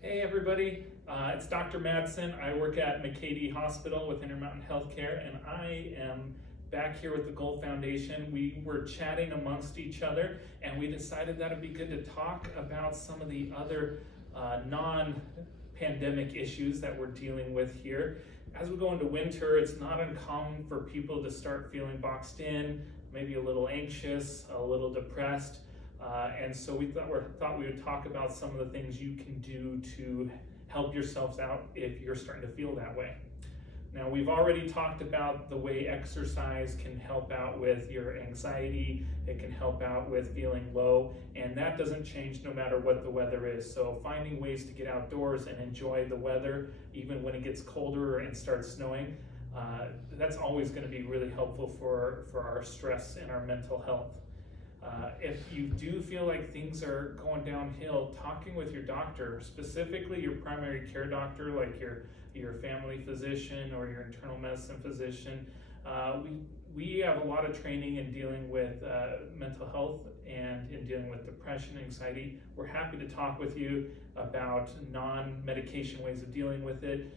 Hey everybody, it's Dr. Madsen. I work at McCady Hospital with Intermountain Healthcare, and I am back here with the Gold Foundation. We were chatting amongst each other, and we decided that it'd be good to talk about some of the other non-pandemic issues that we're dealing with here. As we go into winter, it's not uncommon for people to start feeling boxed in, maybe a little anxious, a little depressed. And so we thought we would talk about some of the things you can do to help yourselves out if you're starting to feel that way. Now, we've already talked about the way exercise can help out with your anxiety, it can help out with feeling low, and that doesn't change no matter what the weather is. So finding ways to get outdoors and enjoy the weather, even when it gets colder and starts snowing, that's always going to be really helpful for our stress and our mental health. If you do feel like things are going downhill, talking with your doctor, specifically your primary care doctor, like your family physician or your internal medicine physician. We have a lot of training in dealing with mental health and in dealing with depression, anxiety. We're happy to talk with you about non-medication ways of dealing with it,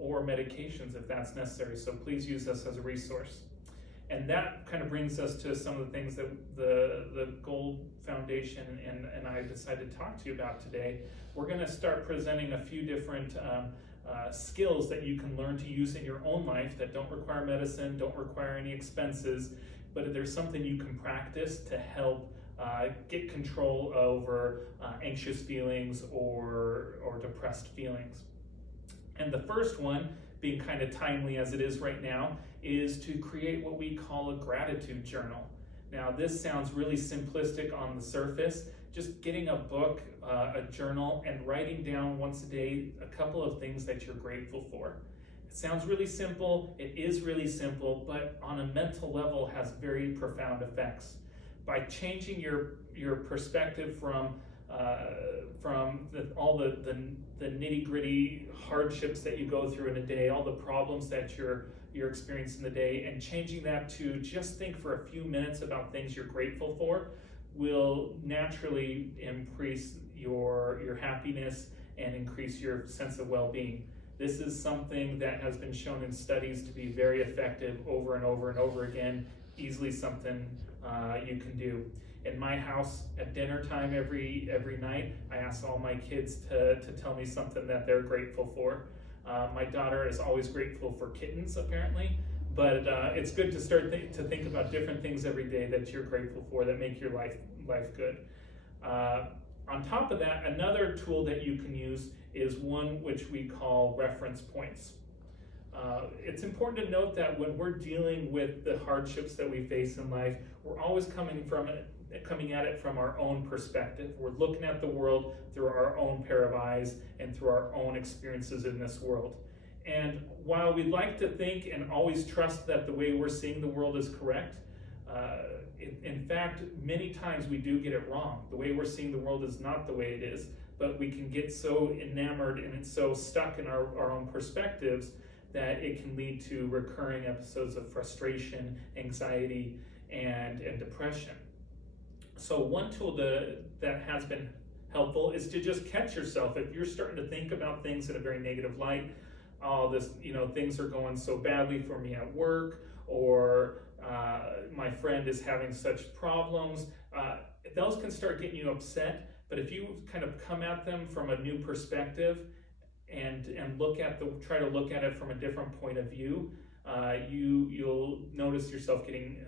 or medications if that's necessary. So please use us as a resource. And that kind of brings us to some of the things that the Gold Foundation and I decided to talk to you about today. We're going to start presenting a few different skills that you can learn to use in your own life that don't require medicine, don't require any expenses, but there's something you can practice to help get control over anxious feelings or depressed feelings. And the first one, being kind of timely as it is right now, is to create what we call a gratitude journal. Now, this sounds really simplistic on the surface. Just getting a book, a journal, and writing down once a day a couple of things that you're grateful for. It sounds really simple, it is really simple, but on a mental level has very profound effects. By changing your perspective from all the nitty-gritty hardships that you go through in a day, all the problems that you're experiencing in the day, and changing that to just think for a few minutes about things you're grateful for will naturally increase your happiness and increase your sense of well-being. This is something that has been shown in studies to be very effective over and over and over again, easily something you can do. In my house at dinner time every night, I ask all my kids to tell me something that they're grateful for. My daughter is always grateful for kittens, apparently, but it's good to start to think about different things every day that you're grateful for that make your life good. On top of that, another tool that you can use is one which we call reference points. It's important to note that when we're dealing with the hardships that we face in life, we're always coming at it from our own perspective. We're looking at the world through our own pair of eyes and through our own experiences in this world. And while we'd like to think and always trust that the way we're seeing the world is correct, in fact, many times we do get it wrong. The way we're seeing the world is not the way it is, but we can get so enamored and it's so stuck in our own perspectives that it can lead to recurring episodes of frustration, anxiety, and depression. So one tool that has been helpful is to just catch yourself. If you're starting to think about things in a very negative light, things are going so badly for me at work, or my friend is having such problems, those can start getting you upset. But if you kind of come at them from a new perspective and try to look at it from a different point of view, you'll notice yourself getting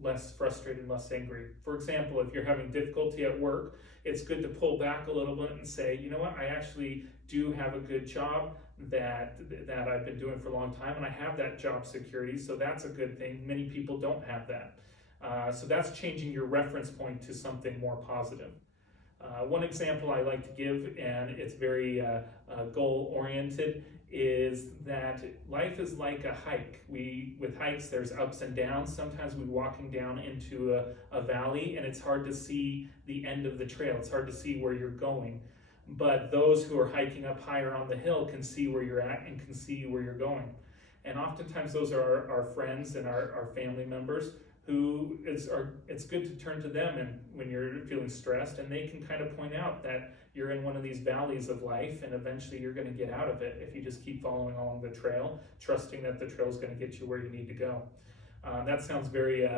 less frustrated, less angry. For example, if you're having difficulty at work, it's good to pull back a little bit and say, you know what, I actually do have a good job that I've been doing for a long time, and I have that job security, so that's a good thing. Many people don't have that. So that's changing your reference point to something more positive. One example I like to give, and it's very goal-oriented, is that life is like a hike. With hikes, there's ups and downs. Sometimes we're walking down into a valley, and it's hard to see the end of the trail. It's hard to see where you're going. But those who are hiking up higher on the hill can see where you're at and can see where you're going. And oftentimes those are our friends and our family members it's good to turn to them and when you're feeling stressed, and they can kind of point out that you're in one of these valleys of life, and eventually you're going to get out of it if you just keep following along the trail, trusting that the trail is going to get you where you need to go. That sounds very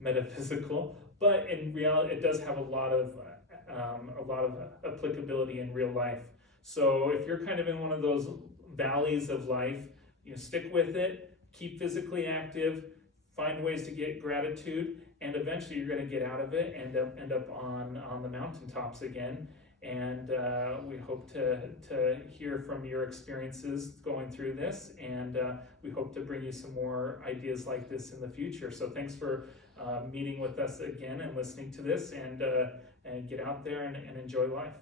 metaphysical, but in reality, it does have a lot of applicability in real life. So if you're kind of in one of those valleys of life, stick with it, keep physically active, find ways to get gratitude, and eventually you're going to get out of it and end up on the mountaintops again. And we hope to hear from your experiences going through this, and we hope to bring you some more ideas like this in the future. So thanks for meeting with us again and listening to this, and get out there and enjoy life.